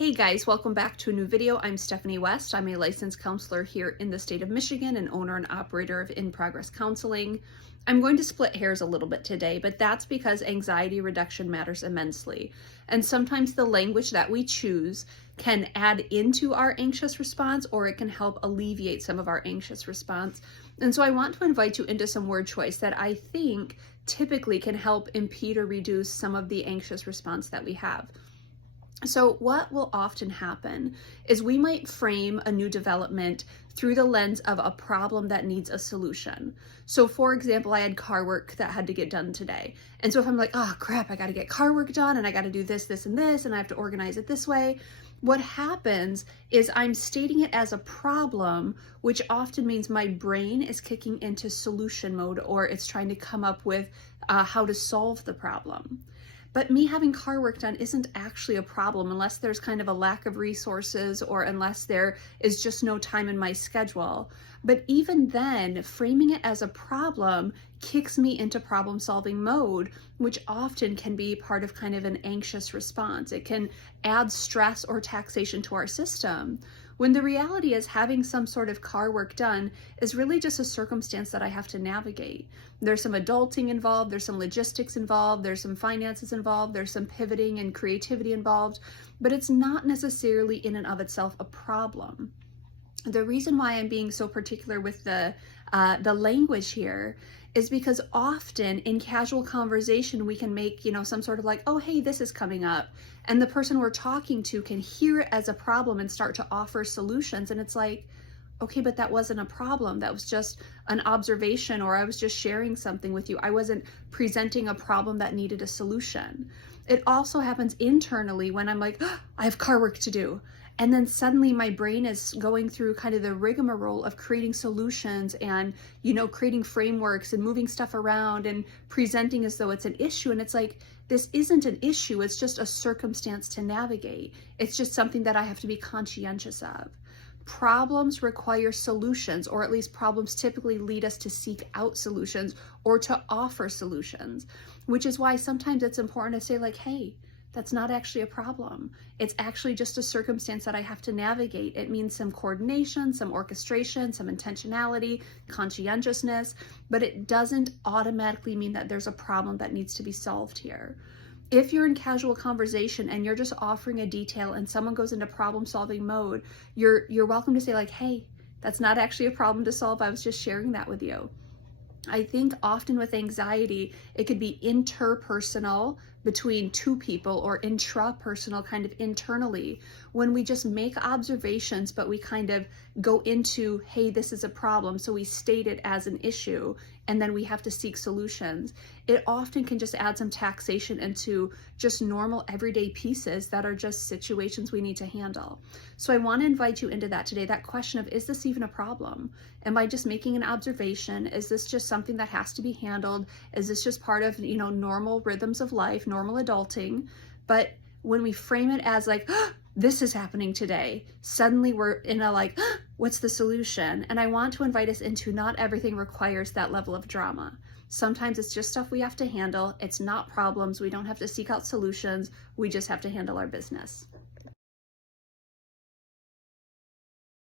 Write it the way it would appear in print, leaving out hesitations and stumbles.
Hey guys, welcome back to a new video. I'm Stephanie West. I'm a licensed counselor here in the state of Michigan and owner and operator of In Progress Counseling. I'm going to split hairs a little bit today, but that's because anxiety reduction matters immensely. And sometimes the language that we choose can add into our anxious response, or it can help alleviate some of our anxious response. And so I want to invite you into some word choice that I think typically can help impede or reduce some of the anxious response that we have. So what will often happen is we might frame a new development through the lens of a problem that needs a solution. So for example, I had car work that had to get done today. And so if I'm like, oh crap, I got to get car work done and I got to do this, this, and this, and I have to organize it this way. What happens is I'm stating it as a problem, which often means my brain is kicking into solution mode, or it's trying to come up with how to solve the problem. But me having car work done isn't actually a problem unless there's kind of a lack of resources or unless there is just no time in my schedule. But even then, framing it as a problem kicks me into problem solving mode, which often can be part of kind of an anxious response. It can add stress or taxation to our system, when the reality is having some sort of car work done is really just a circumstance that I have to navigate. There's some adulting involved, there's some logistics involved, there's some finances involved, there's some pivoting and creativity involved, but it's not necessarily in and of itself a problem. The reason why I'm being so particular with the language here is because often in casual conversation we can make, some sort of like, oh, hey, this is coming up. And the person we're talking to can hear it as a problem and start to offer solutions. And it's like, okay, but that wasn't a problem. That was just an observation, or I was just sharing something with you. I wasn't presenting a problem that needed a solution. It also happens internally when I'm like, oh, I have car work to do. And then suddenly my brain is going through kind of the rigmarole of creating solutions and, creating frameworks and moving stuff around and presenting as though it's an issue. And it's like, this isn't an issue. It's just a circumstance to navigate. It's just something that I have to be conscientious of. Problems require solutions, or at least problems typically lead us to seek out solutions or to offer solutions, which is why sometimes it's important to say like, hey, that's not actually a problem. It's actually just a circumstance that I have to navigate. It means some coordination, some orchestration, some intentionality, conscientiousness, but it doesn't automatically mean that there's a problem that needs to be solved here. If you're in casual conversation and you're just offering a detail and someone goes into problem solving mode, you're welcome to say like, hey, that's not actually a problem to solve. I was just sharing that with you. I think often with anxiety, it could be interpersonal between two people or intrapersonal kind of internally, when we just make observations, but we kind of go into, hey, this is a problem. So we state it as an issue and then we have to seek solutions. It often can just add some taxation into just normal everyday pieces that are just situations we need to handle. So I want to invite you into that today, that question of, is this even a problem? Am I just making an observation? Is this just something that has to be handled? Is this just part of, normal rhythms of life, normal adulting? But when we frame it as like, oh, this is happening today, suddenly we're in a like, oh, what's the solution? And I want to invite us into, not everything requires that level of drama. Sometimes it's just stuff we have to handle. It's not problems. We don't have to seek out solutions. We just have to handle our business.